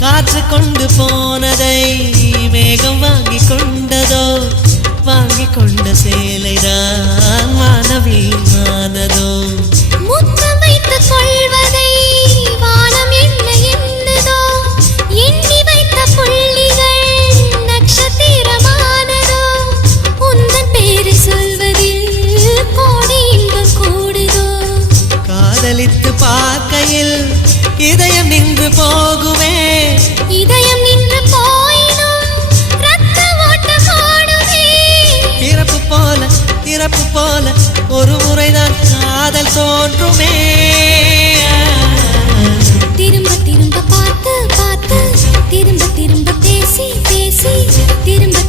காற்று கொண்டு போனதை மேகம் வாங்கி கொண்டதோ? வாங்கி கொண்ட சேலைதான் மானவீமானதோ முத்தம் வைத்துக் கொள்வதை பார்க்கையில் இதயம் நின்று போகுமே. இதயம் நின்று பிறப்பு போல இறப்பு போல ஒரு முறைதான் காதல் தோன்றுமே. திரும்ப திரும்ப பார்த்து பார்த்து திரும்ப திரும்ப பேசி பேசி திரும்ப